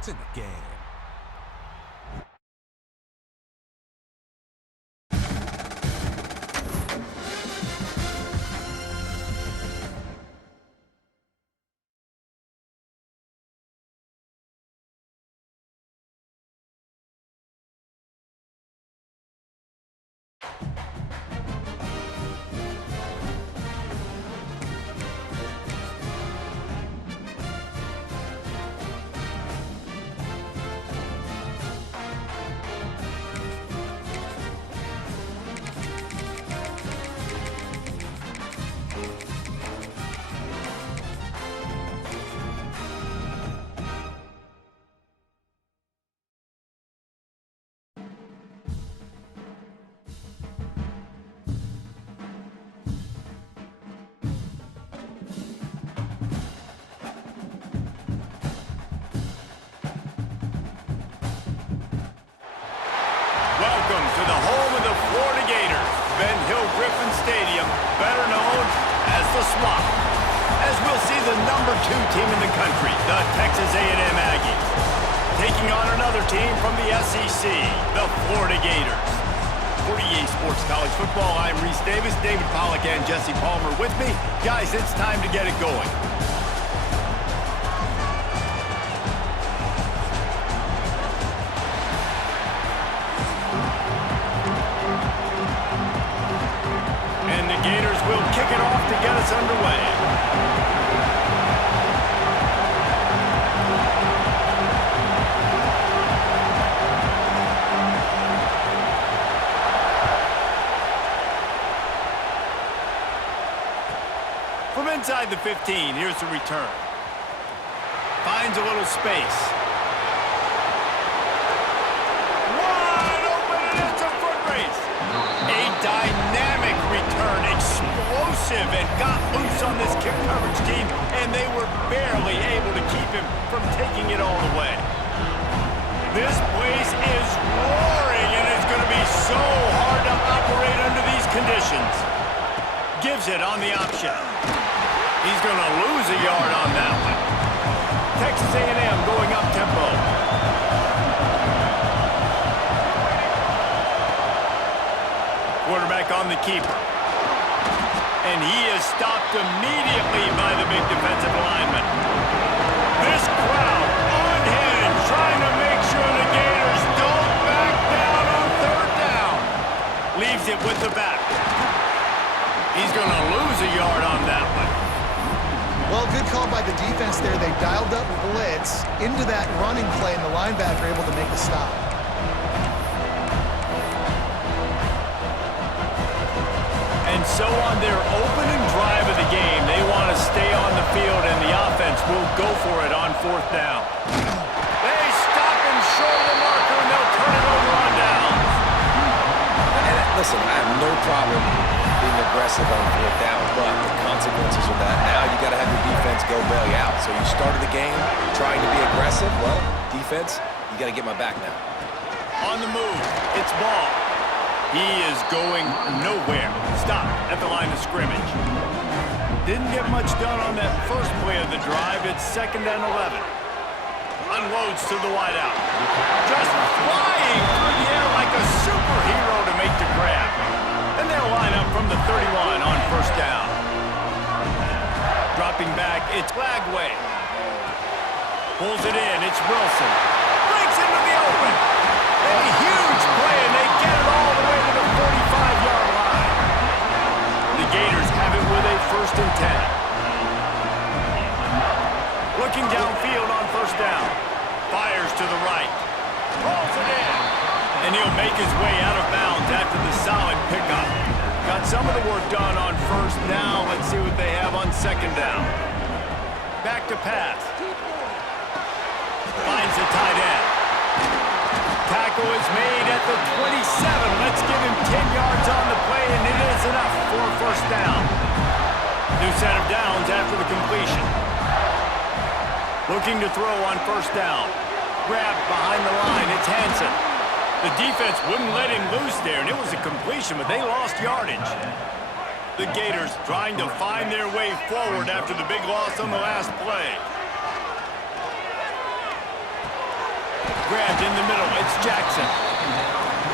It's in the game. Welcome to the home of the Florida Gators, Ben Hill Griffin Stadium, better known as the Swamp. As we'll see the number 2 team in the country, the Texas A&M Aggies, taking on another team from the SEC, the Florida Gators. For EA Sports College Football, I'm Reese Davis, David Pollack and Jesse Palmer with me. Guys, it's time to get it going. Gators will kick it off to get us underway. From inside the 15, here's the return. Finds a little space. Wide open, and it's a foot race. A dynamic return, explosive, and got loose on this kick coverage team, and they were barely able to keep him from taking it all the way. This place is roaring, and it's going to be so hard to operate under these conditions. Gives it on the option. He's going to lose a yard on that one. Texas A&M going up tempo. Quarterback on the keeper. And he is stopped immediately by the big defensive lineman. This crowd unhinged, trying to make sure the Gators don't back down on 3rd down. Leaves it with the back. He's going to lose a yard on that one. Well, good call by the defense there. They dialed up blitz into that running play, and the linebacker able to make the stop. And so on their opening drive of the game, they want to stay on the field, and the offense will go for it on 4th down. They stop him short of the marker, and they'll turn it over on downs. And listen, I have no problem being aggressive on 4th down, but the consequences of that, now you got to have your defense go bail you out. So you started the game trying to be aggressive. Well, defense, you got to get my back now. On the move, it's ball. He is going nowhere. Stop at the line of scrimmage. Didn't get much done on that first play of the drive. It's 2nd and 11. Unloads to the wideout. Just flying through the air like a superhero to make the grab. And they'll line up from the 31 on 1st down. Dropping back, it's Lagway. Pulls it in, it's Wilson. Breaks into the open. A huge play, and they get it all the way to the 45-yard line. The Gators have it with a 1st and 10. Looking downfield on 1st down. Fires to the right. Rolls it in. And he'll make his way out of bounds after the solid pickup. Got some of the work done on 1st down. Let's see what they have on 2nd down. Back to pass. Finds the tight end. Tackle is made at the 27. Let's give him 10 yards on the play, and it is enough for a 1st down. New set of downs after the completion. Looking to throw on 1st down. Grabbed behind the line. It's Hansen. The defense wouldn't let him loose there, and it was a completion, but they lost yardage. The Gators trying to find their way forward after the big loss on the last play. grabbed in the middle. It's Jackson.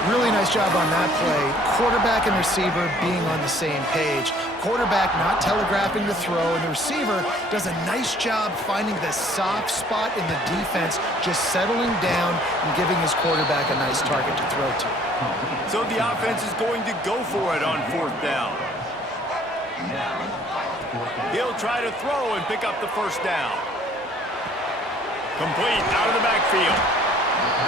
Really nice job on that play. Quarterback and receiver being on the same page. Quarterback not telegraphing the throw, and the receiver does a nice job finding the soft spot in the defense, just settling down and giving his quarterback a nice target to throw to. So the offense is going to go for it on 4th down. He'll try to throw and pick up the 1st down. Complete out of the backfield.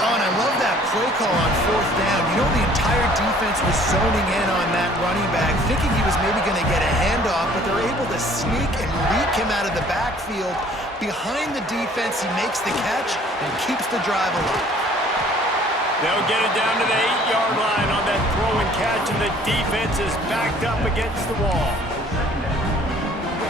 Oh, and I love that play call on 4th down. You know, the entire defense was zoning in on that running back, thinking he was maybe going to get a handoff, but they're able to sneak and leak him out of the backfield. Behind the defense, he makes the catch and keeps the drive alive. They'll get it down to the 8-yard line on that throw and catch, and the defense is backed up against the wall.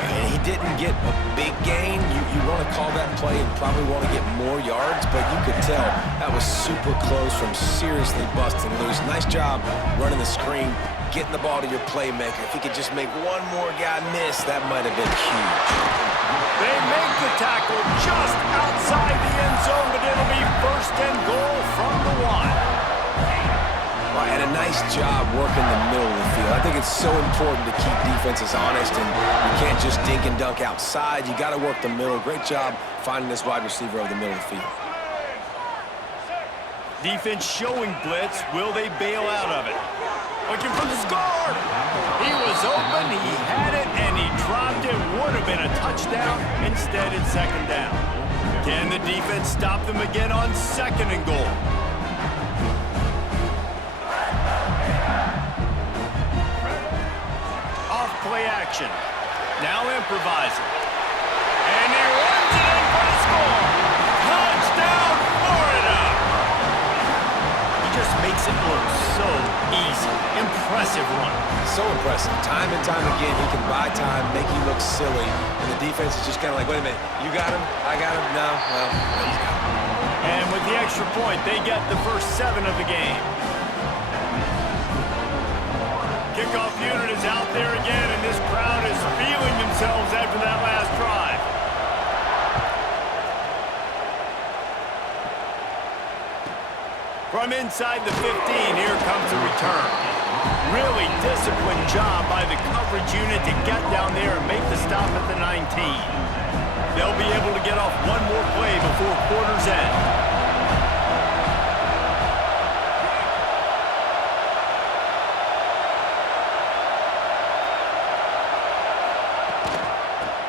And he didn't get a big gain. You want to call that play and probably want to get more yards, but you could tell that was super close from seriously busting loose. Nice job running the screen, getting the ball to your playmaker. If he could just make one more guy miss, that might have been huge. They make the tackle just outside the end zone, but it'll be 1st and goal from the 1. And a nice job working the middle of the field. I think it's so important to keep defenses honest, and you can't just dink and dunk outside. You got to work the middle. Great job finding this wide receiver over the middle of the field. Defense showing blitz. Will they bail out of it? Looking for the score. He was open, he had it, and he dropped it. Would have been a touchdown. Instead, it's 2nd down. Can the defense stop them again on 2nd and goal? Play action. Now improvising. And he runs it in for the score. Touchdown, Florida! He just makes it look so easy. Impressive run. So impressive. Time and time again, he can buy time, make you look silly, and the defense is just kind of like, wait a minute, you got him? I got him? No? Well, he's got him. And with the extra point, they get the first 7 of the game. Kickoff unit is out there again, and this crowd is feeling themselves after that last drive. From inside the 15, here comes the return. Really disciplined job by the coverage unit to get down there and make the stop at the 19. They'll be able to get off one more play before quarter's end.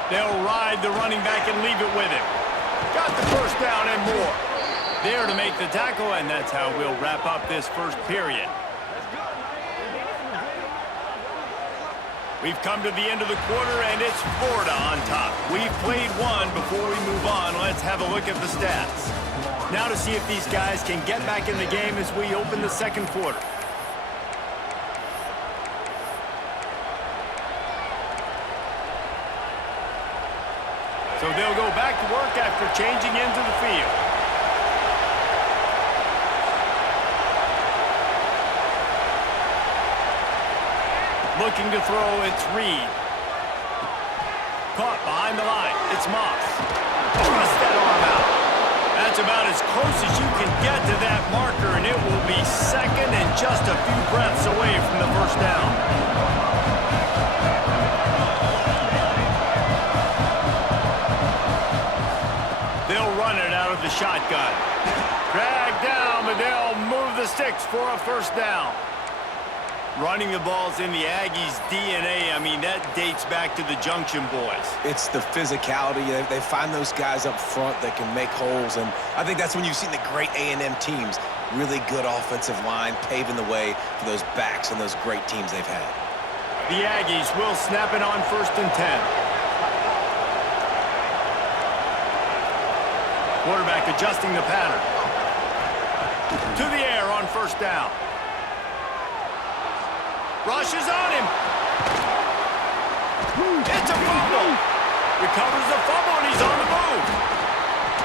They'll ride the running back and leave it with him. Got the 1st down and more. There to make the tackle, and that's how we'll wrap up this first period. We've come to the end of the quarter, and it's Florida on top. We've played one. Before we move on, let's have a look at the stats. Now to see if these guys can get back in the game as we open the 2nd quarter. So they'll go back to work after changing into the field. Looking to throw, it's Reed. Caught behind the line, it's Moss. Thrust that arm out. That's about as close as you can get to that marker, and it will be 2nd and just a few breaths away from the 1st down. They'll run it out of the shotgun. Drag down, but they'll move the sticks for a 1st down. Running the ball's in the Aggies' DNA. I mean, that dates back to the Junction Boys. It's the physicality. They find those guys up front that can make holes, and I think that's when you've seen the great A&M teams. Really good offensive line, paving the way for those backs and those great teams they've had. The Aggies will snap it on 1st and 10. Quarterback adjusting the pattern. To the air on 1st down. Rushes on him. It's a fumble. Recovers the fumble, and he's on the move.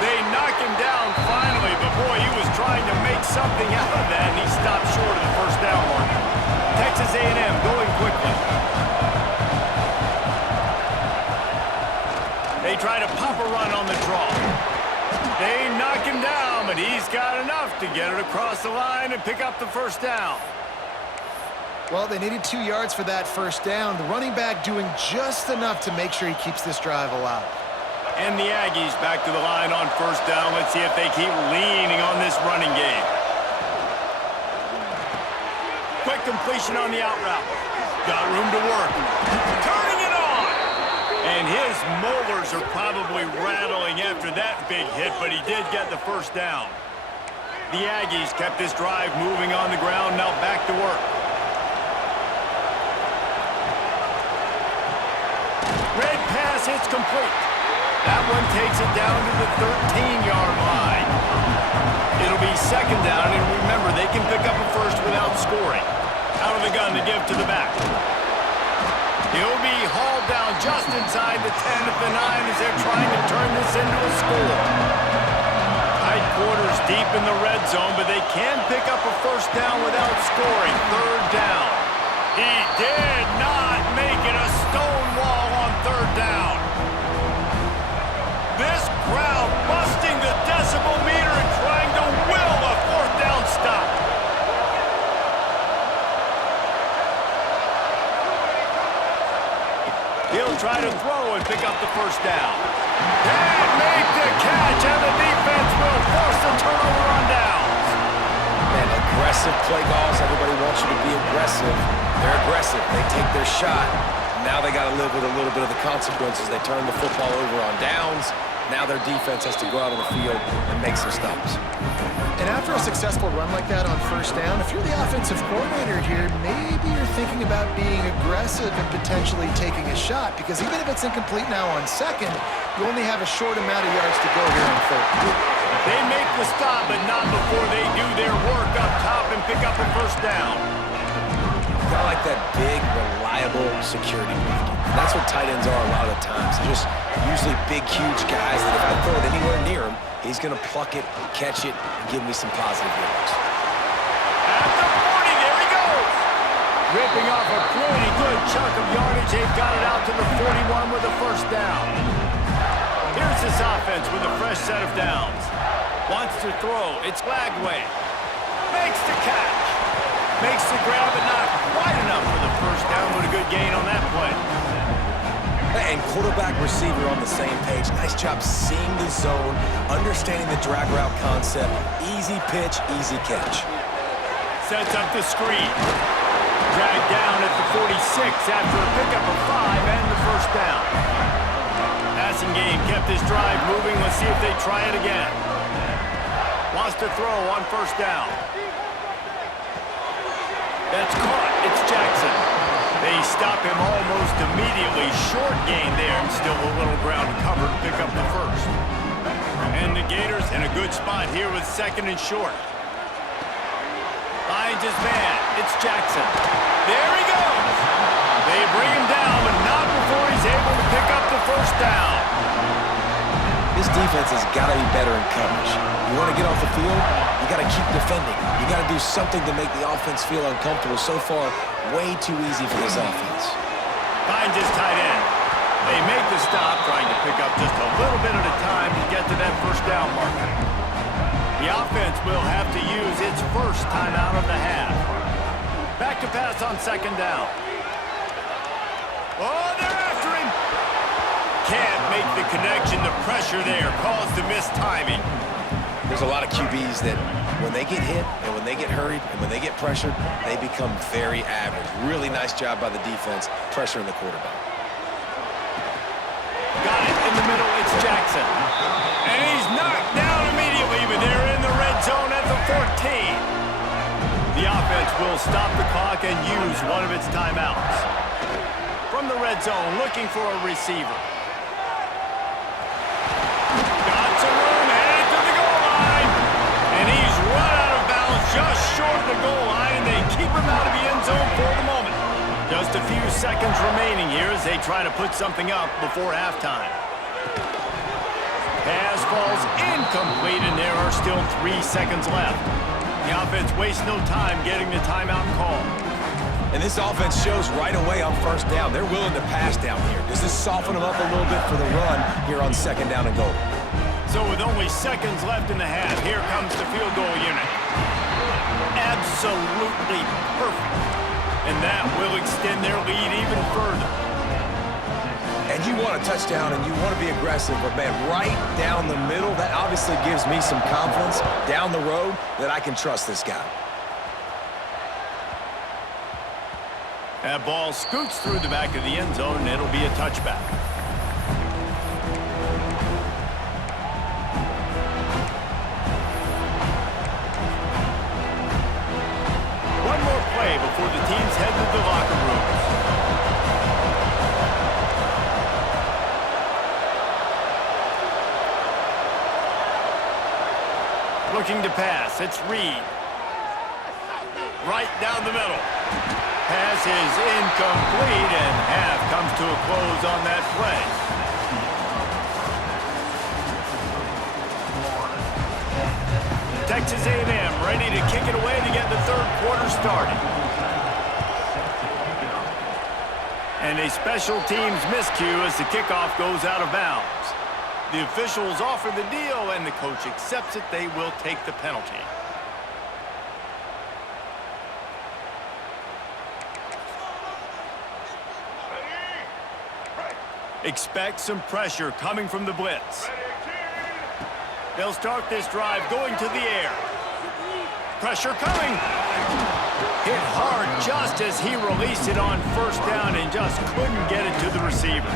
They knock him down finally, but boy, he was trying to make something out of that, and he stopped short of the 1st down mark. Texas A&M going quickly. They try to pop a run on the draw. They knock him down, but he's got enough to get it across the line and pick up the first down. Well, they needed 2 yards for that first down. The running back doing just enough to make sure he keeps this drive alive. And the Aggies back to the line on first down. Let's see if they keep leaning on this running game. Quick completion on the out route. Got room to work. Turning it on! And his molars are probably rattling after that big hit, but he did get the first down. The Aggies kept this drive moving on the ground. Now back to work. Red pass hits complete. That one takes it down to the 13-yard line. It'll be second down, and remember, they can pick up a first without scoring. Out of the gun to give to the back. He'll be hauled down just inside the 10 at the 9 as they're trying to turn this into a score. Tight quarters deep in the red zone, but they can pick up a first down without scoring. Third down. He did not make it a stone wall on third down. This crowd busting the decibel meter and trying to will a fourth down stop. He'll try to throw and pick up the first down. And make the catch, and the defense will force the turnover on downs. Man, aggressive play calls. Everybody wants you to be aggressive. They're aggressive. They take their shot. Now they got to live with a little bit of the consequences. They turn the football over on downs. Now their defense has to go out on the field and make some stops. And after a successful run like that on first down, if you're the offensive coordinator here, maybe you're thinking about being aggressive and potentially taking a shot, because even if it's incomplete now on second, you only have a short amount of yards to go here on third. They make the stop, but not before they do their work up top and pick up a first down. I like that big, reliable security blanket. That's what tight ends are a lot of the times. They're just usually big, huge guys that if I throw it anywhere near him, he's going to pluck it, catch it, and give me some positive yards. At the 40, there he goes! Ripping off a pretty good chunk of yardage. They've got it out to the 41 with a first down. Here's this offense with a fresh set of downs. Wants to throw. It's Lagway. Makes the catch. Makes the grab, but not quite enough for the first down, but a good gain on that play. And quarterback receiver on the same page. Nice job seeing the zone, understanding the drag route concept. Easy pitch, easy catch. Sets up the screen. Dragged down at the 46 after a pickup of 5 and the first down. Passing game kept this drive moving. Let's see if they try it again. Wants to throw on first down. That's caught. It's Jackson. They stop him almost immediately. Short gain there, and still a little ground to cover to pick up the first. And the Gators in a good spot here with second and short. Finds his man. It's Jackson. There he goes. They bring him down, but not before he's able to pick up the first down. This defense has got to be better in coverage. You want to get off the field, you got to keep defending. You got to do something to make the offense feel uncomfortable. So far, way too easy for this offense. Finds his tight end. They make the stop, trying to pick up just a little bit at a time to get to that first down marker. The offense will have to use its first timeout of the half. Back to pass on second down. Oh, they're after him. Can't make the connection. The pressure there caused the missed timing. There's a lot of QBs that when they get hit and when they get hurried and when they get pressured, they become very average. Really nice job by the defense pressuring the quarterback. Got it in the middle. It's Jackson. And he's knocked down immediately, but they're in the red zone at the 14. The offense will stop the clock and use one of its timeouts. From the red zone, looking for a receiver. Got some room, headed to the goal line. And he's run out of bounds just short of the goal line, and they keep him out of the end zone for the moment. Just a few seconds remaining here as they try to put something up before halftime. Pass falls incomplete, and there are still 3 seconds left. The offense wastes no time getting the timeout call. And this offense shows right away on first down. They're willing to pass down here. Does this soften them up a little bit for the run here on second down and goal? So with only seconds left in the half, here comes the field goal unit. Absolutely perfect. And that will extend their lead even further. And you want a touchdown and you want to be aggressive, but man, right down the middle, that obviously gives me some confidence down the road that I can trust this guy. That ball scoots through the back of the end zone, and it'll be a touchback. One more play before the teams head to the locker rooms. Looking to pass, it's Reed. Right down the middle. Pass is incomplete, and half comes to a close on that play. Texas A&M ready to kick it away to get the third quarter started. And a special teams miscue as the kickoff goes out of bounds. The officials offer the deal, and the coach accepts it. They will take the penalty. Expect some pressure coming from the blitz. They'll start this drive going to the air. Pressure coming. Hit hard just as he released it on first down and just couldn't get it to the receiver.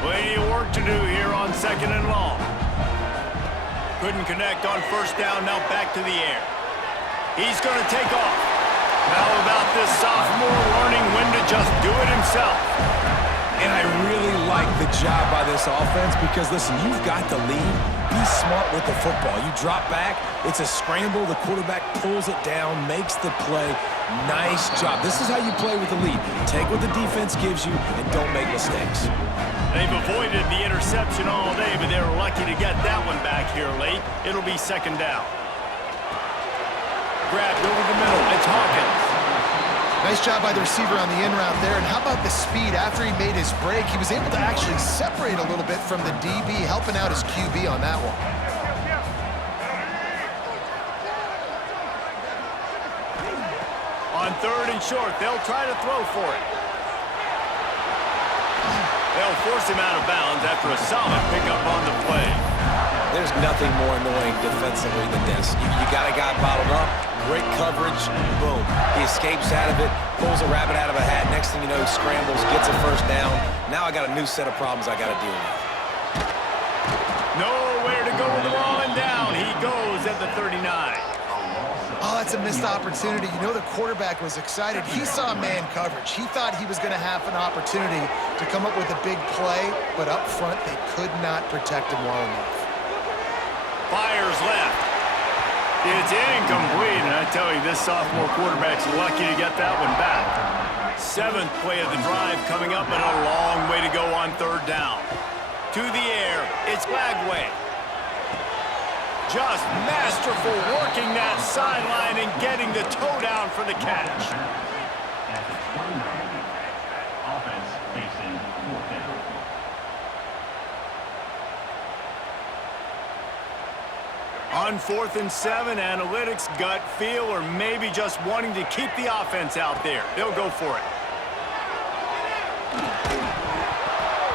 Plenty of work to do here on 2nd and long. Couldn't connect on first down, now back to the air. He's going to take off. How about this sophomore learning when to just do it himself? And I really like the job by this offense because, listen, you've got the lead. Be smart with the football. You drop back, it's a scramble. The quarterback pulls it down, makes the play. Nice job. This is how you play with the lead. Take what the defense gives you and don't make mistakes. They've avoided the interception all day, but they were lucky to get that one back here late. It'll be 2nd down. Grabbed over the middle. It's Hawkins. Nice job by the receiver on the in route there. And how about the speed? After he made his break, he was able to actually separate a little bit from the DB, helping out his QB on that one. On 3rd and short, they'll try to throw for it. They'll force him out of bounds after a solid pickup on the play. There's nothing more annoying defensively than this. You got a guy bottled up, great coverage, boom. He escapes out of it, pulls a rabbit out of a hat. Next thing you know, scrambles, gets a first down. Now I got a new set of problems I got to deal with. Nowhere to go with the ball, and down he goes at the 39. Oh, that's a missed opportunity. You know the quarterback was excited. He saw man coverage. He thought he was going to have an opportunity to come up with a big play, but up front they could not protect him well enough. Fires left. It's incomplete, and I tell you, this sophomore quarterback's lucky to get that one back. 7th play of the drive coming up, and a long way to go on 3rd down. To the air, it's Lagway. Just masterful working that sideline and getting the toe down for the catch. On 4th and 7, analytics, gut feel, or maybe just wanting to keep the offense out there. They'll go for it.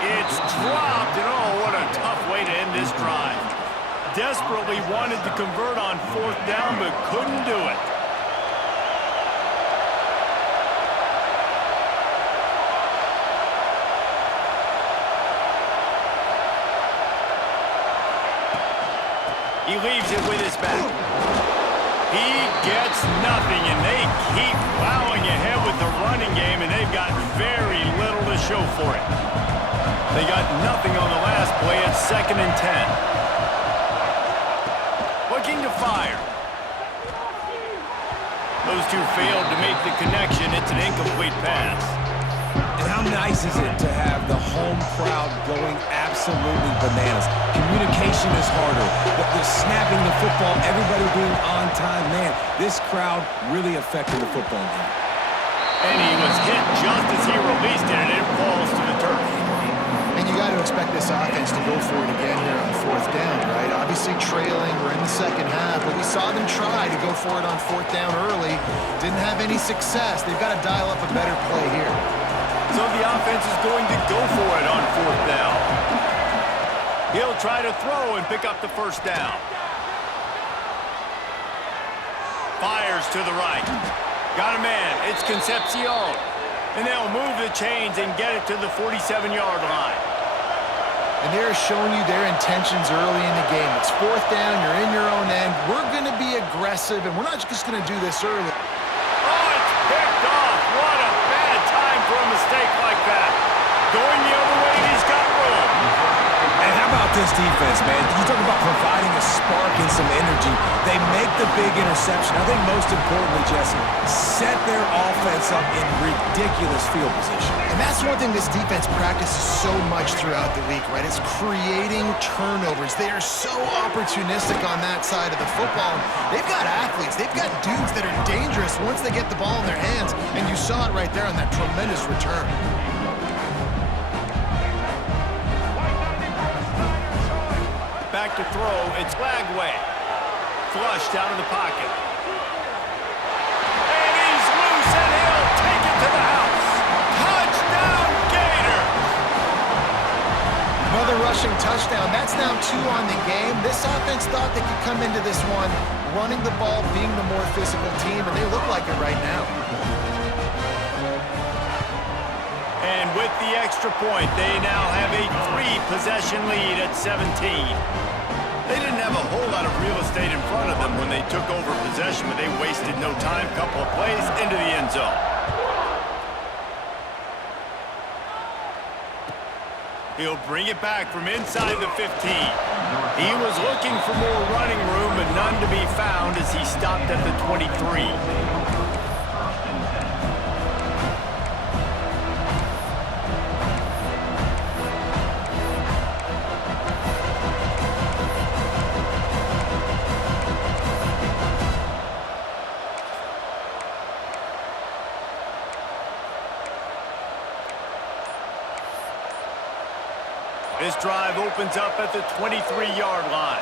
It's dropped, and oh, what a tough way to end this drive. Desperately wanted to convert on 4th down, but couldn't do it. He leaves it with his back. He gets nothing, and they keep plowing ahead with the running game, and they've got very little to show for it. They got nothing on the last play. It's 2nd and 10. Looking to fire. Those two failed to make the connection. It's an incomplete pass. And how nice is it to have the home crowd going absolutely bananas? Communication is harder, but the snapping the football, everybody being on time, man, this crowd really affecting the football game. And he was hit just as he released it, and it falls to the turf. And you got to expect this offense to go for it again here on 4th down, right? obviously trailing. We're in the second half, but we saw them try to go for it on fourth down early. Didn't have any success. They've got to dial up a better play here. So the offense is going to go for it on fourth down. He'll try to throw and pick up the first down. Fires to the right. Got a man. It's Concepcion. And they'll move the chains and get it to the 47-yard line. And they're showing you their intentions early in the game. It's fourth down. You're in your own end. We're going to be aggressive, and we're not just going to do this early. Oh, it's picked off. What a bad time for a mistake like that. Going the other way, and he's got room. And how about this defense, man? You talk about providing a spark and some energy. They make the big interception. I think most importantly, Jesse, set their offense up in ridiculous field position. And that's one thing this defense practices so much throughout the week, right? It's creating turnovers. They are so opportunistic on that side of the football. They've got athletes. They've got dudes that are dangerous once they get the ball in their hands. And you saw it right there on that tremendous return. Back to throw, it's Lagway. Flushed out of the pocket. And he's loose, and he'll take it to the house. Touchdown, Gator! Another rushing touchdown. That's now 2 on the game. This offense thought they could come into this one running the ball, being the more physical team, and they look like it right now. And with the extra point, they now have a 3-possession lead at 17. They didn't have a whole lot of real estate in front of them when they took over possession, but they wasted no time. Couple of plays into the end zone. He'll bring it back from inside the 15. He was looking for more running room, but none to be found as he stopped at the 23. This drive opens up at the 23-yard line.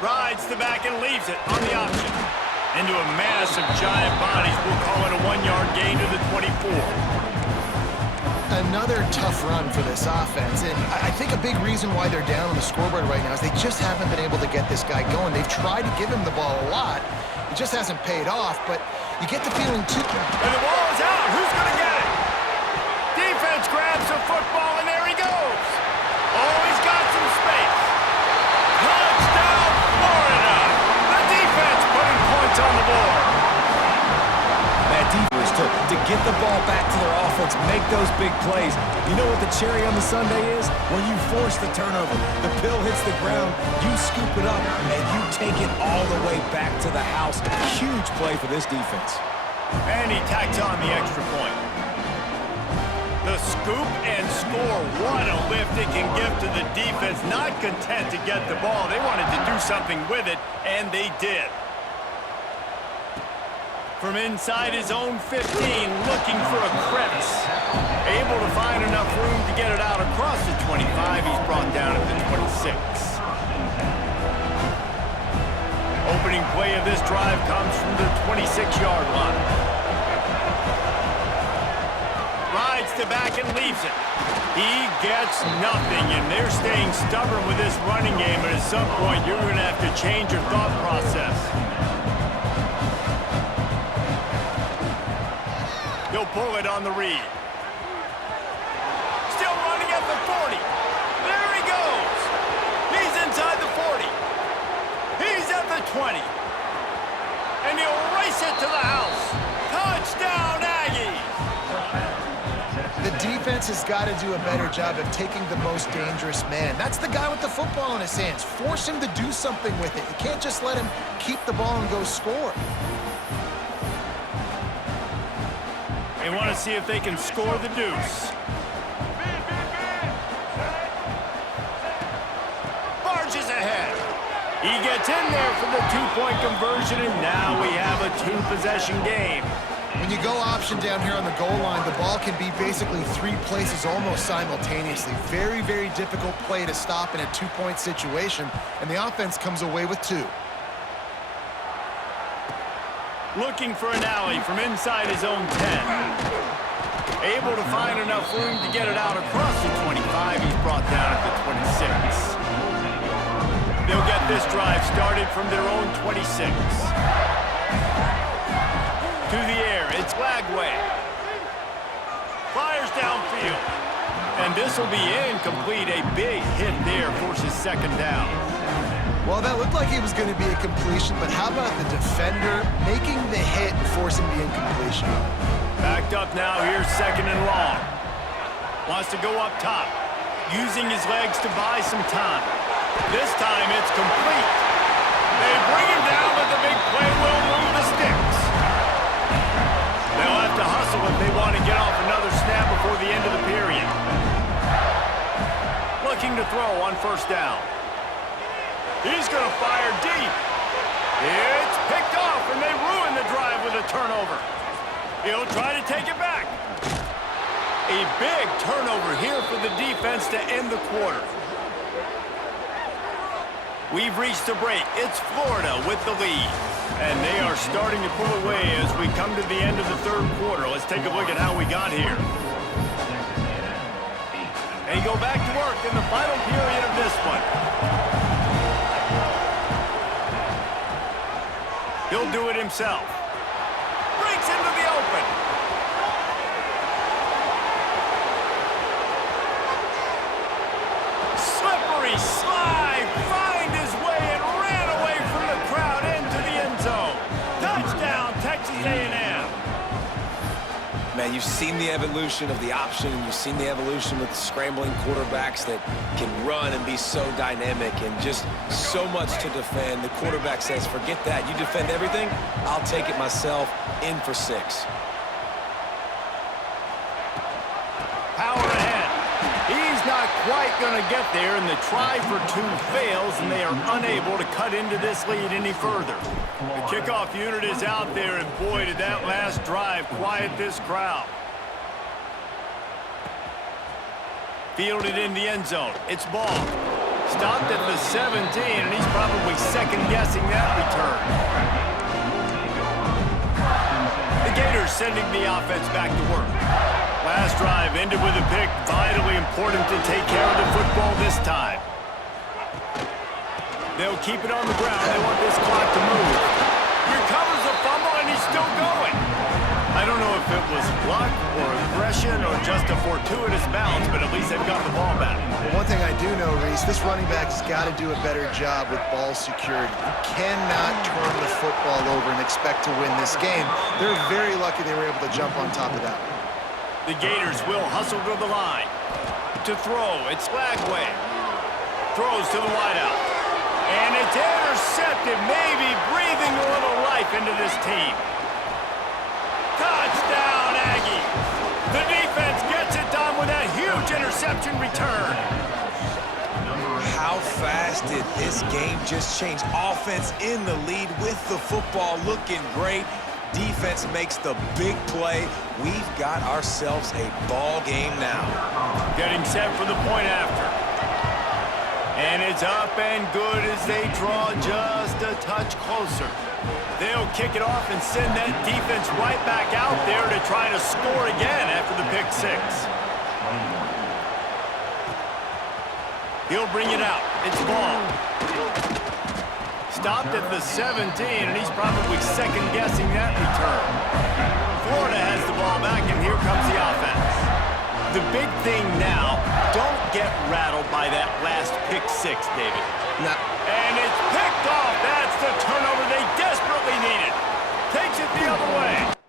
Rides the back and leaves it on the option. Into a mass of giant bodies. We'll call it a 1-yard gain to the 24. Another tough run for this offense. And I think a big reason why they're down on the scoreboard right now is they just haven't been able to get this guy going. They've tried to give him the ball a lot. It just hasn't paid off. But you get the feeling, too. And the ball is out. Who's going to get it? Defense grabs the football, and there he goes. Oh, he's got some space. Touchdown, Florida. The defense putting points on the board. That defense to get the ball back to their offense, make those big plays. You know what the cherry on the sundae is? When you force the turnover, the pill hits the ground, you scoop it up, and you take it all the way back to the house. Huge play for this defense. And he tacks on the extra point. The scoop and score. What a lift it can give to the defense. Not content to get the ball. They wanted to do something with it, and they did. From inside his own 15, looking for a crevice. Able to find enough room to get it out across the 25. He's brought down at the 26. Opening play of this drive comes from the 26-yard line. Rides the back and leaves it. He gets nothing, and they're staying stubborn with this running game, and at some point you're going to have to change your thought process. He'll pull it on the read. Still running at the 40. There he goes. He's inside the 40. He's at the 20. And he'll race it to the house. Touchdown, Aggies. The defense has got to do a better job of taking the most dangerous man. That's the guy with the football in his hands. Force him to do something with it. You can't just let him keep the ball and go score. They want to see if they can score the deuce. Barges ahead. He gets in there for the 2-point conversion, and now we have a 2-possession game. When you go option down here on the goal line, the ball can be basically 3 places almost simultaneously. Very, very difficult play to stop in a 2-point situation, and the offense comes away with 2. Looking for an alley from inside his own 10. Able to find enough room to get it out across the 25. He's brought down at the 26. They'll get this drive started from their own 26. To the air, it's Lagway. Fires downfield. And this will be incomplete. A big hit there forces second down. Well, that looked like it was going to be a completion, but how about the defender making the hit and forcing the incompletion? Backed up now, here's second and long. Wants to go up top, using his legs to buy some time. This time it's complete. They bring him down, but the big play will move the sticks. They'll have to hustle if they want to get off another snap before the end of the period. Looking to throw on first down. He's going to fire deep. It's picked off, and they ruin the drive with a turnover. He'll try to take it back. A big turnover here for the defense to end the quarter. We've reached the break. It's Florida with the lead. And they are starting to pull away as we come to the end of the third quarter. Let's take a look at how we got here. They go back to work in the final period of this one. He'll do it himself. Breaks into the open. Slippery slide. Find his way and ran away from the crowd into the end zone. Touchdown, Texas A&M. Man, you've seen the evolution of the option, and you've seen the evolution with scrambling quarterbacks that can run and be so dynamic and just so much to defend. The quarterback says, forget that. You defend everything, I'll take it myself. In for 6. Power ahead. He's not quite going to get there, and the try for 2 fails, and they are unable to cut into this lead any further. The kickoff unit is out there, and boy, did that last drive quiet this crowd. Fielded in the end zone. It's ball. Stopped at the 17, and he's probably second-guessing that return. The Gators sending the offense back to work. Last drive ended with a pick. Vitally important to take care of the football this time. They'll keep it on the ground. They want this clock to move. Recovers a fumble, and he's still going. I don't know if it was luck or aggression or just a fortuitous bounce, but at least they've got the ball back. Well, one thing I do know, Reese, this running back has got to do a better job with ball security. You cannot turn the football over and expect to win this game. They're very lucky they were able to jump on top of that. The Gators will hustle to the line. To throw, it's Lagway. Throws to the wideout. And it's intercepted, maybe breathing a little life into this team. Touchdown, Aggie. The defense gets it done with that huge interception return. How fast did this game just change? Offense in the lead with the football looking great. Defense makes the big play. We've got ourselves a ball game now. Getting set for the point after. And it's up and good as they draw just a touch closer. They'll kick it off and send that defense right back out there to try to score again after the pick 6. He'll bring it out. It's ball. Stopped at the 17, and he's probably second-guessing that return. Florida has the ball back, and here comes the offense. The big thing now, don't get rattled by that last pick 6, David. No. And it's picked off. That's the turnover they desperately needed. Takes it the other way.